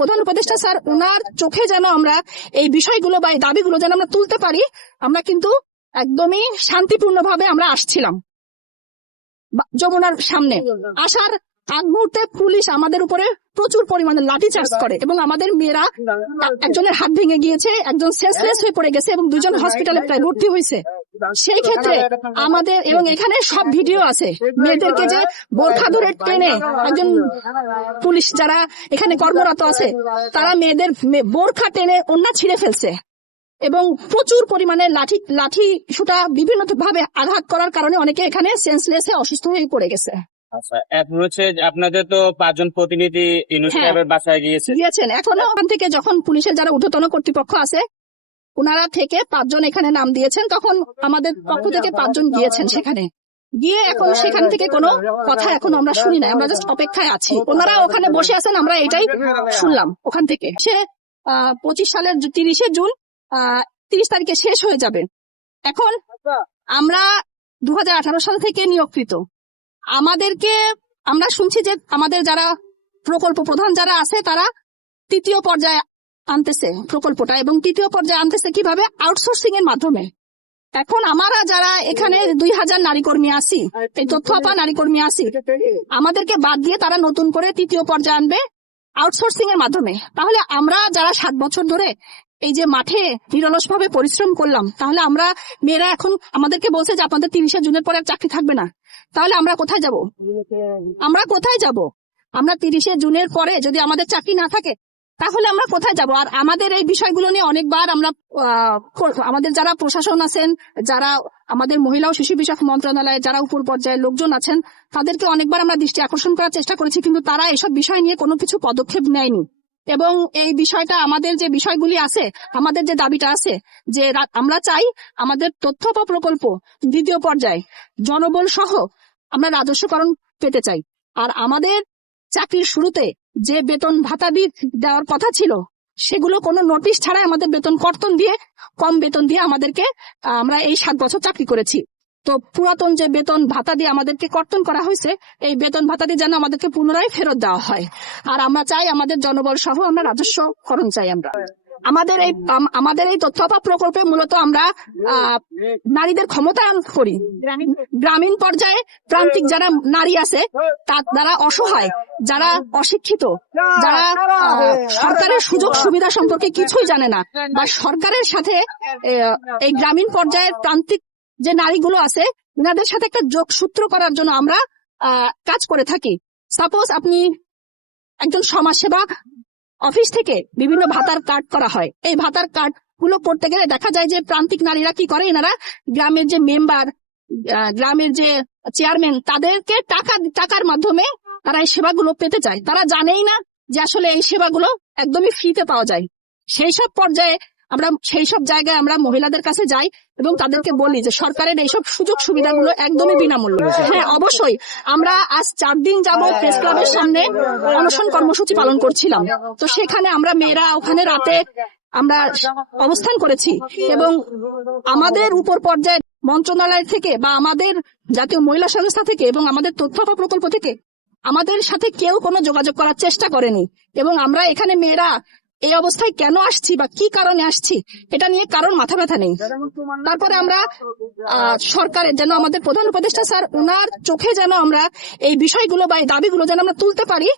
প্রধান উপদেষ্টা স্যার ওনার চোখে যেন আমরা এই বিষয়গুলো বা এই দাবিগুলো যেন আমরা তুলতে পারি আমরা কিন্তু একদমই শান্তিপূর্ণভাবে আমরা আসছিলাম। যমুনার সামনে। আসার আগ মুহূর্তে পুলিশ আমাদের উপরে প্রচুর পরিমাণে লাঠি চার্জ করে এবং আমাদের মেয়েরা একজনের হাত ভেঙে গিয়েছে একজন সেন্সলেস হয়ে পড়ে গেছে এবং দুজন হসপিটালে প্রায় ভর্তি হয়েছে। সেই ক্ষেত্রে আমাদের এবং এখানে সব ভিডিও আছে। মেয়েদেরকে যে বোরখা ধরে টেনে একজন পুলিশ যারা এখানে কর্মরত আছে তারা মেয়েদের বোরখা টেনে অন্যা ছিঁড়ে ফেলছে এবং প্রচুর পরিমাণে লাঠি লাঠি সুটা বিভিন্ন ভাবে আঘাত করার কারণে অনেকে এখানে সেন্সলেস হয়ে অসুস্থ হয়ে পড়ে গেছে। আচ্ছা এখন আপনাদের তো পাঁচজন প্রতিনিধি হ্যাঁ। বাসায় গিয়েছে। গিয়েছেন। এখনও ওখান থেকে যখন পুলিশের যারা ঊর্ধ্বতন কর্তৃপক্ষ আছে ওনারা থেকে পাঁচজন এখানে নাম দিয়েছেন, তখন আমাদের পক্ষ থেকে পাঁচজন গিয়েছেন সেখানে। গিয়ে এখন সেখান থেকে কোনো কথা এখন আমরা শুনি না আমরা জাস্ট অপেক্ষায় আছি। ওনারা ওখানে বসে আছেন, আমরা এটাই শুনলাম ওখান থেকে। সে পঁচিশ সালের তিরিশে জুন তিরিশ তারিখে শেষ হয়ে যাবে। এখন আমরা দু হাজার আঠারো সাল থেকে নিয়োগকৃত। আমাদেরকে, আমরা শুনছি যে আমাদের যারা প্রকল্প প্রধান যারা আছে, তারা তৃতীয় পর্যায়ে আনতেছে প্রকল্পটা এবং তৃতীয় পর্যায়ে আনতেছে কীভাবে? আউটসোর্সিং এর মাধ্যমে। এখন আমরা যারা এখানে দুই হাজার নারী কর্মী আসি এই তথ্য আপা নারী কর্মী আসি আমাদেরকে বাদ দিয়ে তারা নতুন করে তৃতীয় পর্যায়ে আনবে আউটসোর্সিং এর মাধ্যমে। তাহলে আমরা যারা সাত বছর ধরে এই যে মাঠে নিরলস ভাবে পরিশ্রম করলাম, তাহলে আমরা মেয়েরা এখন আমাদেরকে বলছে যে আপনাদের তিরিশে জুনের পরে আর চাকরি থাকবে না। তাহলে আমরা কোথায় যাব? আমরা কোথায় যাব? আমরা তিরিশে জুনের পরে যদি আমাদের চাকরি না থাকে তাহলে আমরা কোথায় যাব? আর আমাদের এই বিষয়গুলো নিয়ে অনেকবার আমরা আমাদের যারা প্রশাসন আছেন, যারা আমাদের মহিলা ও শিশু বিষয়ক মন্ত্রণালয়ে, যারা উপর পর্যায়ে লোকজন আছেন, তাদেরকে অনেকবার আমরা দৃষ্টি আকর্ষণ করার চেষ্টা করেছি, কিন্তু তারা এসব বিষয় নিয়ে কোনো কিছু পদক্ষেপ নেয়নি। এবং এই বিষয়টা, আমাদের যে বিষয়গুলি আছে, আমাদের যে দাবিটা আছে, যে আমরা চাই আমাদের তথ্য বা প্রকল্প দ্বিতীয় পর্যায়ে, জনবল সহ আমরা রাজস্বকরণ পেতে চাই। আর আমাদের চাকরির শুরুতে যে বেতন ভাতা দিয়ে দেওয়ার কথা ছিল, সেগুলো কোনো নোটিশ ছাড়াই আমাদের বেতন কর্তন দিয়ে, কম বেতন দিয়ে আমাদেরকে আমরা এই সাত বছর চাকরি করেছি। তো পুরাতন যে বেতন ভাতা দিয়ে আমাদেরকে কর্তন করা হয়েছে, এই বেতন ভাতা দিয়ে যেন আমাদেরকে পুনরায় ফেরত দেওয়া হয়। আর আমরা চাই আমাদের জনবল সহ আমরা রাজস্ব করণ চাই আমরা। আমাদের এই আমাদের এই তথ্যপা প্রকল্পে মূলত আমরা নারীদের ক্ষমতায়ন করি। গ্রামীণ পর্যায়ে। প্রান্তিক যারা নারী আছে তার অসহায় যারা অশিক্ষিত যারা সরকারের সুযোগ সুবিধা সম্পর্কে কিছুই জানে না বা সরকারের সাথে এই গ্রামীণ পর্যায়ের প্রান্তিক যে নারীগুলো আছে এনাদের সাথে একটা যোগসূত্র করার জন্য আমরা আহ, কাজ করে থাকি। সাপোজ আপনি একজন সমাজসেবা অফিস থেকে বিভিন্ন ভাতার কার্ড করা হয়। এই ভাতার কার্ডগুলো করতে গেলে দেখা যায় যে প্রান্তিক নারীরা কি করে? এনারা গ্রামের যে মেম্বার গ্রামের যে চেয়ারম্যান, তাদেরকে টাকা, টাকার মাধ্যমে তারা এই সেবাগুলো পেতে চায়। তারা জানেই না যে আসলে এই সেবাগুলো একদমই ফ্রিতে পাওয়া যায়। সেই সব পর্যায়ে আমরা সেই সব জায়গায় আমরা মহিলাদের কাছে যাই এবং তাদেরকে বলি যে সরকারের এইসব সুযোগ সুবিধাগুলো একদমই বিনামূল্য। হ্যাঁ অবশ্যই। আমরা আজ চার দিন যাব প্রেস ক্লাবের সামনে অনশন কর্মসূচি পালন করছিলাম। তো সেখানে আমরা মেয়েরা ওখানে রাতে আমরা অবস্থান করেছি এবং আমাদের উপর পর্যায়ে মন্ত্রণালয় থেকে বা আমাদের জাতীয় মহিলা সংস্থা থেকে এবং আমাদের তথ্য প্রকল্প থেকে আমাদের সাথে কেউ কোনো যোগাযোগ করার চেষ্টা করেনি এবং আমরা এখানে মেয়েরা এই অবস্থায় কেন আসছি বা কি কারণে আসছি, এটা নিয়ে কারণ মাথা ব্যথা নেই। তারপরে আমরা সরকারের যেন আমাদের প্রধান উপদেষ্টা স্যার ওনার চোখে যেন আমরা এই বিষয়গুলো বা এই দাবিগুলো যেন আমরা তুলতে পারি